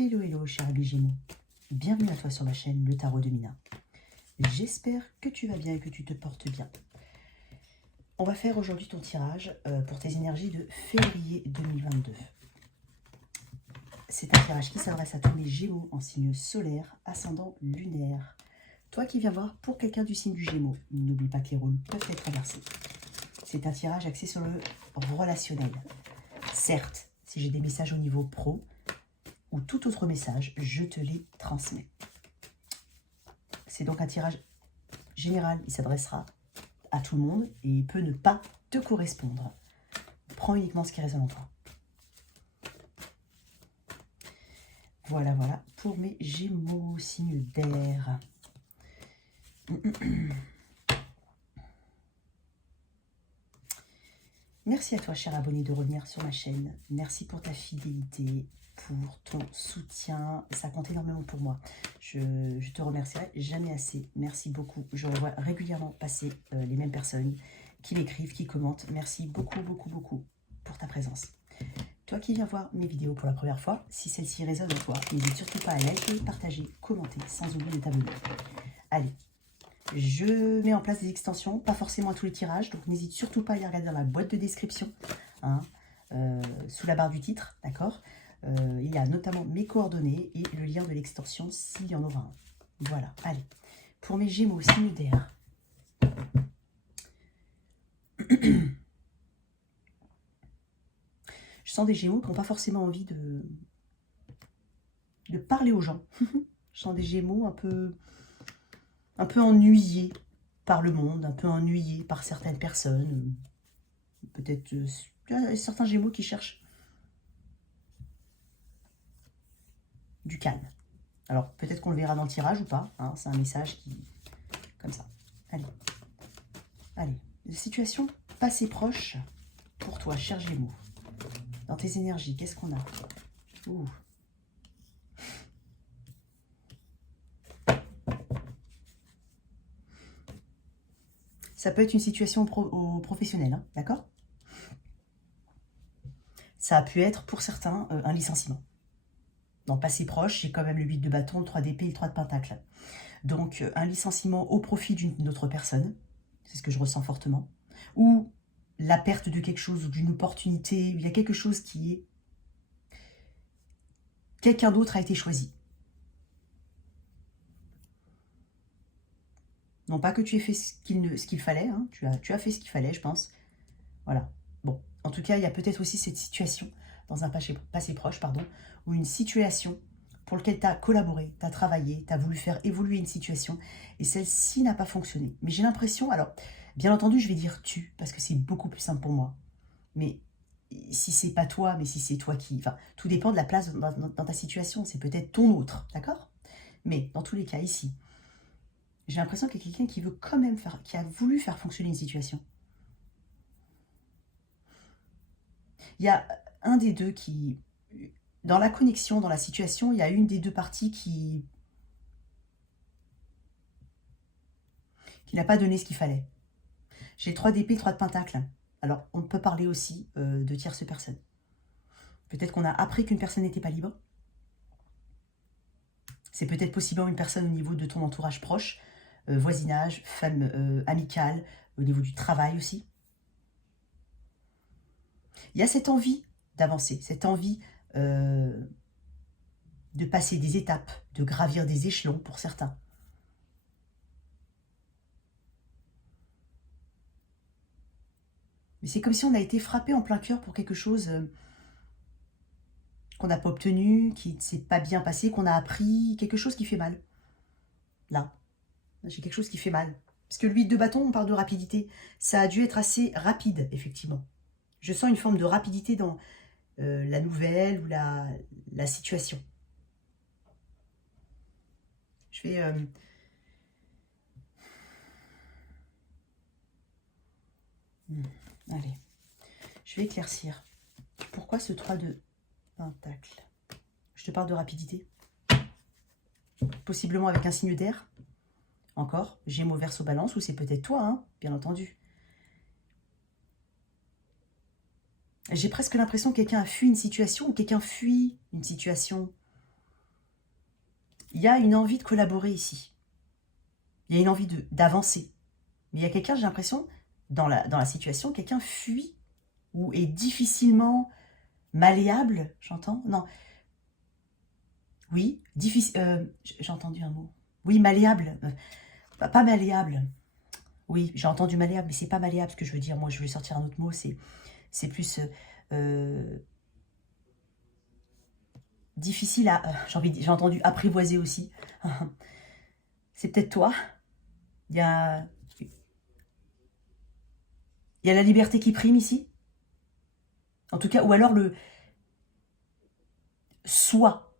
Hello, hello, cher ami Gémeaux. Bienvenue à toi sur ma chaîne, le Tarot de Mina. J'espère que tu vas bien et que tu te portes bien. On va faire aujourd'hui ton tirage pour tes énergies de février 2022. C'est un tirage qui s'adresse à tous les Gémeaux en signe solaire, ascendant lunaire. Toi qui viens voir pour quelqu'un du signe du Gémeaux, n'oublie pas que les rôles peuvent être inversés. C'est un tirage axé sur le relationnel. Certes, si j'ai des messages au niveau pro, ou tout autre message, je te les transmets. C'est donc un tirage général, il s'adressera à tout le monde et il peut ne pas te correspondre. Prends uniquement ce qui résonne en toi. Voilà, voilà, pour mes Gémeaux, signe d'air. Merci à toi, cher abonné, de revenir sur ma chaîne. Merci pour ta fidélité, pour ton soutien. Ça compte énormément pour moi. Je te remercierai jamais assez. Merci beaucoup. Je revois régulièrement passer les mêmes personnes qui m'écrivent, qui commentent. Merci beaucoup, beaucoup, beaucoup pour ta présence. Toi qui viens voir mes vidéos pour la première fois, si celle-ci résonne en toi, n'hésite surtout pas à liker, partager, commenter, sans oublier de t'abonner. Allez. Je mets en place des extensions, pas forcément à tous les tirages, donc n'hésite surtout pas à les regarder dans la boîte de description, hein, sous la barre du titre, d'accord. Il y a notamment mes coordonnées et le lien de l'extension s'il y en aura un. Voilà, allez. Pour mes Gémeaux, signe d'air. Je sens des Gémeaux qui n'ont pas forcément envie de parler aux gens. Je sens des Gémeaux un peu ennuyés par le monde, un peu ennuyés par certaines personnes. Peut-être certains Gémeaux qui cherchent du calme. Alors, peut-être qu'on le verra dans le tirage ou pas. Hein, c'est un message qui... comme ça. Allez. Allez. Situation passée proche pour toi, cher Gémeaux. Dans tes énergies, qu'est-ce qu'on a? Ouh. Ça peut être une situation au professionnel, hein, d'accord? Ça a pu être, pour certains, un licenciement. Dans le passé proche, j'ai quand même le 8 de bâton, le 3 d'épée et le 3 de pentacle. Donc, un licenciement au profit d'une autre personne, c'est ce que je ressens fortement. Ou la perte de quelque chose, ou d'une opportunité, il y a quelque chose qui est... Quelqu'un d'autre a été choisi. Non pas que tu aies fait ce qu'il fallait, hein, tu as fait ce qu'il fallait, je pense. Voilà. Bon, en tout cas, il y a peut-être aussi cette situation, dans un passé proche, pardon, où une situation pour laquelle tu as collaboré, tu as travaillé, tu as voulu faire évoluer une situation, et celle-ci n'a pas fonctionné. Mais j'ai l'impression, alors, bien entendu, je vais dire tu, parce que c'est beaucoup plus simple pour moi. Mais si c'est pas toi, mais si c'est toi qui... Enfin, tout dépend de la place dans ta situation, c'est peut-être ton autre, d'accord? Mais dans tous les cas, ici, j'ai l'impression qu'il y a quelqu'un qui veut quand même faire, qui a voulu faire fonctionner une situation. Il y a un des deux qui, dans la connexion, dans la situation, il y a une des deux parties qui n'a pas donné ce qu'il fallait. J'ai 3 d'épée, 3 de pentacle. Alors, on peut parler aussi de tierce personne. Peut-être qu'on a appris qu'une personne n'était pas libre. C'est peut-être possiblement une personne au niveau de ton entourage proche, voisinage, femme amicale, au niveau du travail aussi. Il y a cette envie d'avancer, cette envie de passer des étapes, de gravir des échelons pour certains. Mais c'est comme si on a été frappé en plein cœur pour quelque chose qu'on n'a pas obtenu, qui ne s'est pas bien passé, qu'on a appris, quelque chose qui fait mal. Là, j'ai quelque chose qui fait mal. Parce que le 8 de bâton, on parle de rapidité. Ça a dû être assez rapide, effectivement. Je sens une forme de rapidité dans la nouvelle ou la situation. Je vais... allez. Je vais éclaircir. Pourquoi ce 3 de pentacle? Je te parle de rapidité. Possiblement avec un signe d'air. Encore, Gémeaux, Verseau, Balance, ou c'est peut-être toi, hein, bien entendu. J'ai presque l'impression que quelqu'un a fui une situation, ou quelqu'un fuit une situation. il y a une envie de collaborer ici. Il y a une envie d'avancer. Mais il y a quelqu'un, j'ai l'impression, dans la situation, quelqu'un fuit ou est difficilement malléable, j'entends? Non. Oui, difficile. J'ai entendu un mot. Oui, malléable. Pas malléable. Oui, j'ai entendu malléable, mais c'est pas malléable ce que je veux dire. Moi, je vais sortir un autre mot. C'est plus difficile à. J'ai entendu apprivoiser aussi. C'est peut-être toi. Il y a la liberté qui prime ici. En tout cas, ou alors le soi.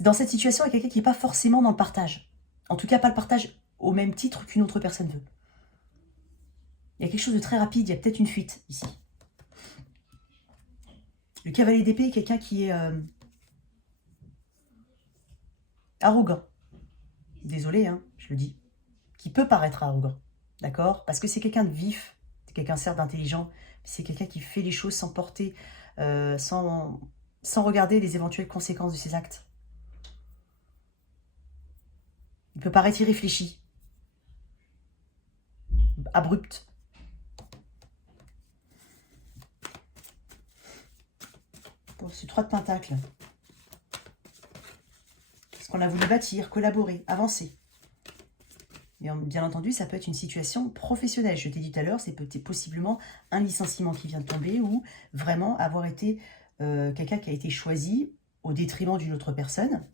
Dans cette situation, il y a quelqu'un qui n'est pas forcément dans le partage. En tout cas, pas le partage au même titre qu'une autre personne veut. Il y a quelque chose de très rapide, il y a peut-être une fuite ici. Le cavalier d'épée est quelqu'un qui est arrogant. Désolé, hein, je le dis. Qui peut paraître arrogant, d'accord? Parce que c'est quelqu'un de vif, c'est quelqu'un certes d'intelligent, mais c'est quelqu'un qui fait les choses sans porter, sans regarder les éventuelles conséquences de ses actes. Il peut paraître irréfléchi, abrupt. Bon, c'est 3 de pentacles. Parce qu'on a voulu bâtir, collaborer, avancer. Et bien entendu, ça peut être une situation professionnelle. Je t'ai dit tout à l'heure, c'est peut-être possiblement un licenciement qui vient de tomber ou vraiment avoir été quelqu'un qui a été choisi au détriment d'une autre personne.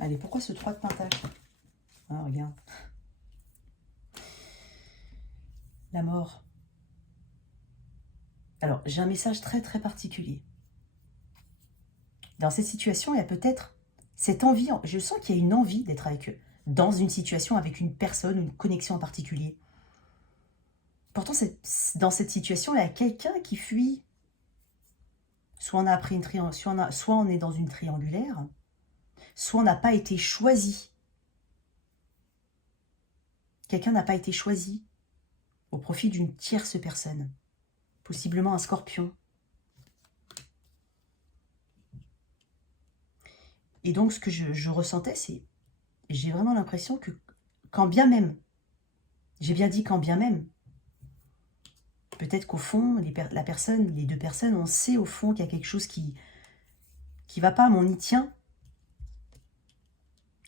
Allez, pourquoi ce 3 de pentacles? Ah, regarde. La mort. Alors, j'ai un message très très particulier. Dans cette situation, il y a peut-être cette envie, je sens qu'il y a une envie d'être avec eux, dans une situation avec une personne ou une connexion en particulier. Pourtant, dans cette situation, il y a quelqu'un qui fuit. Soit on a appris soit on est dans une triangulaire, soit on n'a pas été choisi. Quelqu'un n'a pas été choisi au profit d'une tierce personne. Possiblement un scorpion. Et donc, ce que je ressentais, c'est... J'ai vraiment l'impression que, quand bien même, j'ai bien dit quand bien même, peut-être qu'au fond, les deux personnes, on sait au fond qu'il y a quelque chose qui va pas, mais on y tient.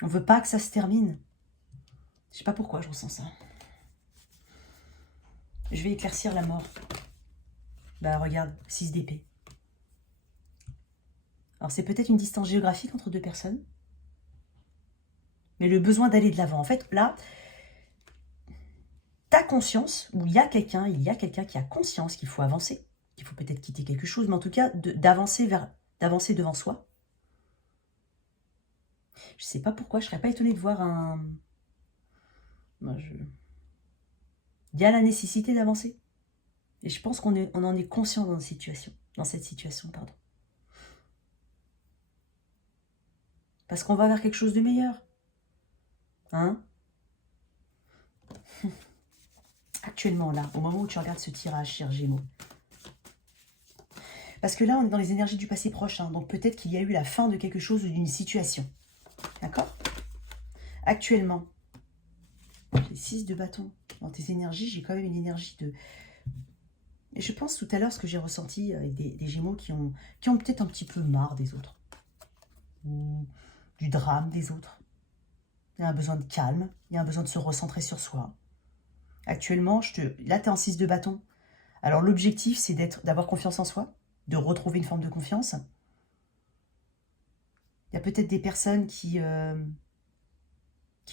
On veut pas que ça se termine. Je sais pas pourquoi je ressens ça. Je vais éclaircir la mort. Bah regarde, 6 d'épée. Alors c'est peut-être une distance géographique entre deux personnes. Mais le besoin d'aller de l'avant. En fait, là, t'as conscience, ou il y a quelqu'un qui a conscience qu'il faut avancer, qu'il faut peut-être quitter quelque chose, mais en tout cas, d'avancer devant soi. Je sais pas pourquoi, je serais pas étonnée de voir un... Il y a la nécessité d'avancer. Et je pense qu'on en est conscient dans cette situation, pardon. Parce qu'on va vers quelque chose de meilleur. Hein? Actuellement, là, au moment où tu regardes ce tirage, cher Gémeaux. Parce que là, on est dans les énergies du passé proche. Hein, donc peut-être qu'il y a eu la fin de quelque chose ou d'une situation. D'accord? Actuellement, j'ai 6 de bâton. Dans tes énergies, j'ai quand même une énergie de... Et je pense tout à l'heure ce que j'ai ressenti avec des Gémeaux qui ont peut-être un petit peu marre des autres. Ou du drame des autres. Il y a un besoin de calme. Il y a un besoin de se recentrer sur soi. Actuellement, là, tu es en 6 de bâton. Alors, l'objectif, c'est d'avoir confiance en soi, de retrouver une forme de confiance. Il y a peut-être des personnes qui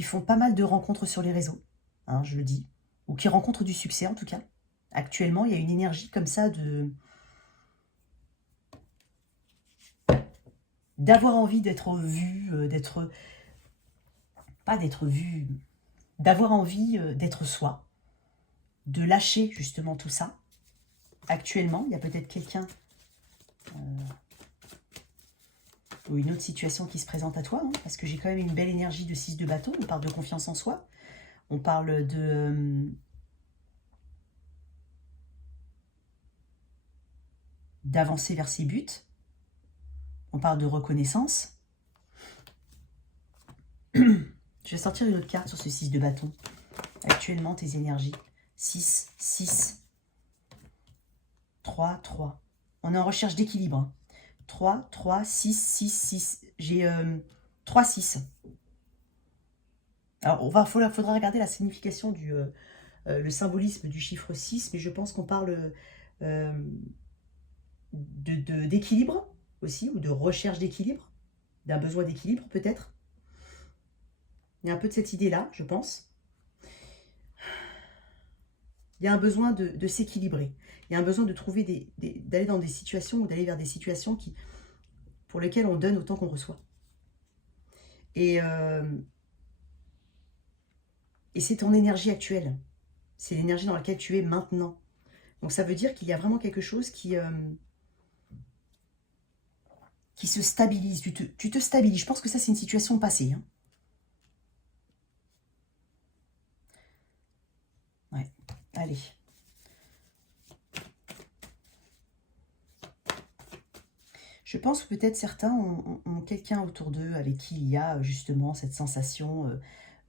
font pas mal de rencontres sur les réseaux, hein, je le dis, ou qui rencontrent du succès, en tout cas. Actuellement, il y a une énergie comme ça d'avoir envie d'être vu, d'avoir envie d'être soi, de lâcher justement tout ça. Actuellement, il y a peut-être quelqu'un ou une autre situation qui se présente à toi, hein, parce que j'ai quand même une belle énergie de 6 de bâton. On parle de confiance en soi, on parle d'avancer vers ses buts. On parle de reconnaissance. Je vais sortir une autre carte sur ce 6 de bâton. Actuellement, tes énergies. 6, 6. 3, 3. On est en recherche d'équilibre. 3, 3, 6, 6, 6. J'ai 3, 6. Alors, faudra regarder la signification le symbolisme du chiffre 6, mais je pense qu'on parle d'équilibre aussi, ou de recherche d'équilibre, d'un besoin d'équilibre peut-être. Il y a un peu de cette idée-là, je pense. Il y a un besoin de s'équilibrer. Il y a un besoin de trouver d'aller dans des situations ou d'aller vers des situations pour lesquelles on donne autant qu'on reçoit. Et c'est ton énergie actuelle. C'est l'énergie dans laquelle tu es maintenant. Donc ça veut dire qu'il y a vraiment quelque chose qui se stabilise. Tu te stabilises. Je pense que ça, c'est une situation passée. Hein. Ouais. Allez. Je pense que peut-être certains ont quelqu'un autour d'eux avec qui il y a justement cette sensation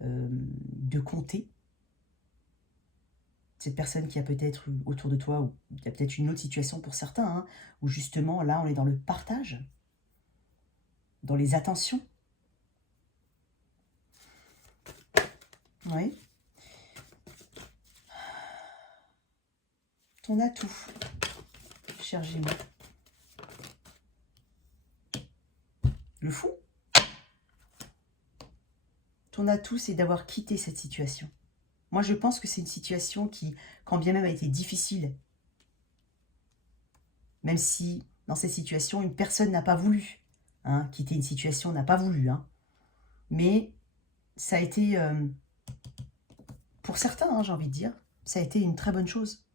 de compter. Cette personne qui a peut-être autour de toi, ou il y a peut-être une autre situation pour certains, hein, où justement là on est dans le partage, dans les attentions. Oui. Ton atout, cher Gémeaux. Le fou. Ton atout, c'est d'avoir quitté cette situation. Moi, je pense que c'est une situation qui, quand bien même a été difficile, même si dans cette situation, une personne n'a pas voulu quitter une situation, n'a pas voulu. Hein, mais ça a été, pour certains, j'ai envie de dire, ça a été une très bonne chose.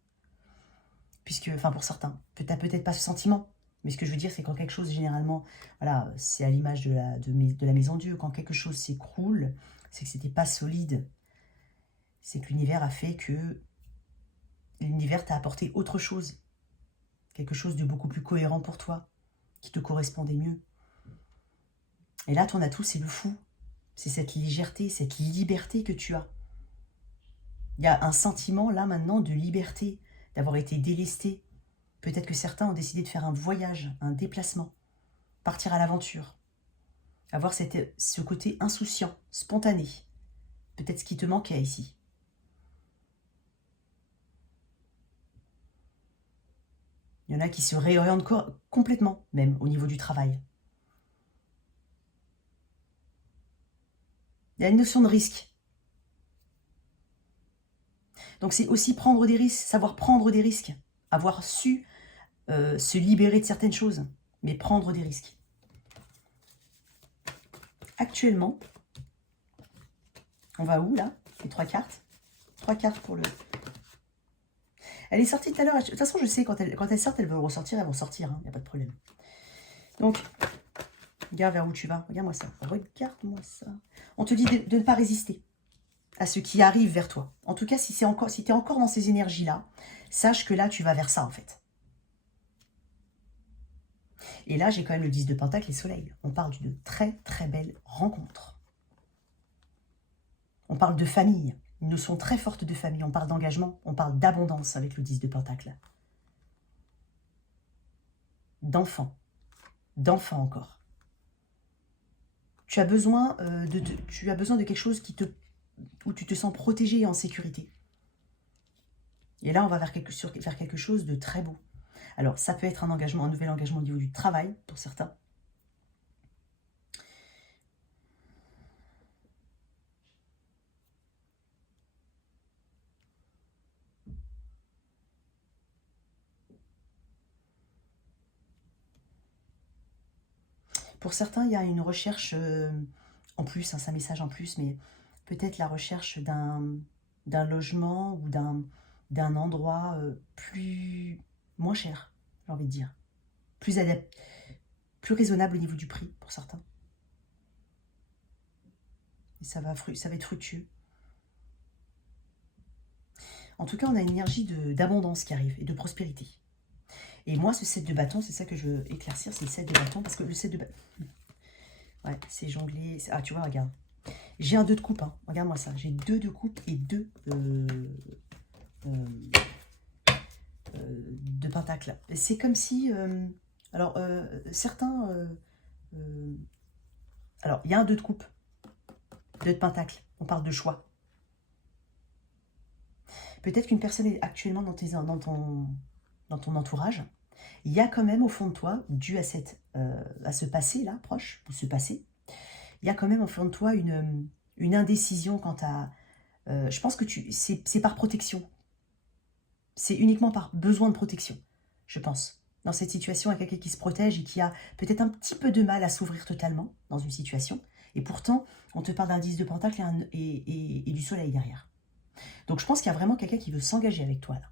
Puisque, enfin pour certains, tu n'as peut-être pas ce sentiment. Mais ce que je veux dire, c'est quand quelque chose, généralement, voilà, c'est à l'image de la maison Dieu, quand quelque chose s'écroule, c'est que c'était pas solide. C'est que l'univers a fait que l'univers t'a apporté autre chose. Quelque chose de beaucoup plus cohérent pour toi, qui te correspondait mieux. Et là, ton atout, c'est le fou. C'est cette légèreté, cette liberté que tu as. Il y a un sentiment, là, maintenant, de liberté, d'avoir été délesté. Peut-être que certains ont décidé de faire un voyage, un déplacement, partir à l'aventure, avoir ce côté insouciant, spontané. Peut-être ce qui te manquait ici. Il y en a qui se réorientent complètement, même au niveau du travail. Il y a une notion de risque. Donc c'est aussi prendre des risques, savoir prendre des risques, avoir su se libérer de certaines choses, mais prendre des risques. Actuellement, on va où là? Les 3 cartes. 3 cartes pour le... Elle est sortie tout à l'heure. De toute façon, je sais, quand elles sortent, elles vont ressortir, elles vont sortir. Il n'y a pas de problème. Donc, regarde vers où tu vas. Regarde-moi ça. Regarde-moi ça. On te dit de ne pas résister à ce qui arrive vers toi. En tout cas, si tu es encore dans ces énergies-là, sache que là, tu vas vers ça, en fait. Et là, j'ai quand même le 10 de Pentacle et Soleil. On parle d'une très, très belle rencontre. On parle de famille. Une notion très forte de famille. On parle d'engagement. On parle d'abondance avec le 10 de Pentacle. D'enfants. D'enfants encore. Tu as besoin de quelque chose où tu te sens protégé et en sécurité. Et là, on va vers quelque chose de très beau. Alors, ça peut être un nouvel engagement au niveau du travail, pour certains. Pour certains, il y a une recherche en plus, c'est un message en plus, mais peut-être la recherche d'un logement ou d'un endroit moins cher, j'ai envie de dire. Plus raisonnable au niveau du prix, pour certains. Et ça va être fructueux. En tout cas, on a une énergie d'abondance qui arrive et de prospérité. Et moi, ce 7 de bâton, c'est ça que je veux éclaircir, c'est le 7 de bâton, parce que le 7 de bâton... Ouais, c'est jongler... Ah, tu vois, regarde. J'ai un 2 de coupe, hein. Regarde-moi ça. J'ai 2 de coupe et 2 de pentacle. C'est comme si... alors, certains... alors, il y a un 2 de coupe, 2 de pentacle. On parle de choix. Peut-être qu'une personne est actuellement dans ton entourage. Il y a quand même au fond de toi, dû à ce passé-là, proche, ou ce passé, il y a quand même au fond de toi une indécision quant à... je pense que c'est par protection. C'est uniquement par besoin de protection, je pense. Dans cette situation, il y a quelqu'un qui se protège et qui a peut-être un petit peu de mal à s'ouvrir totalement dans une situation. Et pourtant, on te parle d'un 10 de pentacle et du soleil derrière. Donc je pense qu'il y a vraiment quelqu'un qui veut s'engager avec toi là.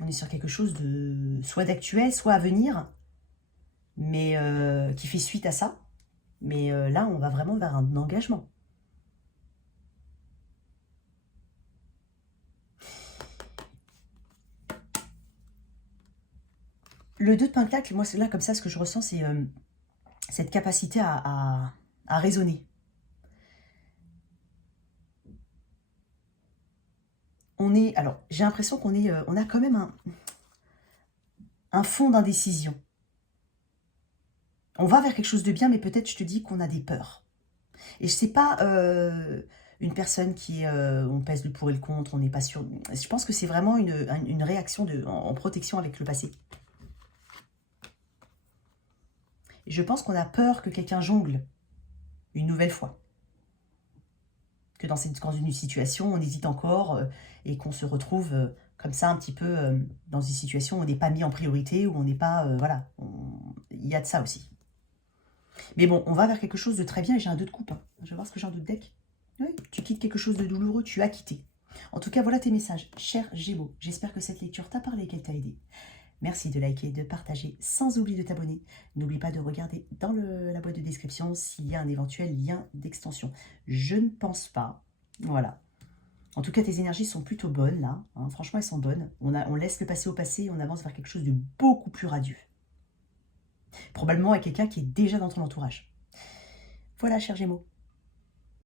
On est sur quelque chose de soit d'actuel, soit à venir, mais qui fait suite à ça. Mais là, on va vraiment vers un engagement. Le 2 de pentacle, moi, c'est là, comme ça, ce que je ressens, c'est cette capacité à raisonner. Alors, j'ai l'impression on a quand même un fond d'indécision. On va vers quelque chose de bien, mais peut-être, je te dis, qu'on a des peurs. Et je sais pas, une personne qui on pèse le pour et le contre, on n'est pas sûr. Je pense que c'est vraiment une réaction en protection avec le passé. Et je pense qu'on a peur que quelqu'un jongle une nouvelle fois. Que dans une situation, on hésite encore et qu'on se retrouve comme ça un petit peu dans une situation où on n'est pas mis en priorité, où on n'est pas... voilà, il y a de ça aussi. Mais bon, on va vers quelque chose de très bien et j'ai un 2 de coupe. Hein. Je vais voir ce que j'ai un 2 de deck. Oui, tu quittes quelque chose de douloureux, tu as quitté. En tout cas, voilà tes messages. Cher Gémeaux, j'espère que cette lecture t'a parlé et qu'elle t'a aidé. Merci de liker, de partager, sans oublier de t'abonner. N'oublie pas de regarder dans la boîte de description s'il y a un éventuel lien d'extension. Je ne pense pas. Voilà. En tout cas, tes énergies sont plutôt bonnes, là. Hein. Franchement, elles sont bonnes. On laisse le passé au passé et on avance vers quelque chose de beaucoup plus radieux. Probablement avec quelqu'un qui est déjà dans ton entourage. Voilà, cher Gémeaux.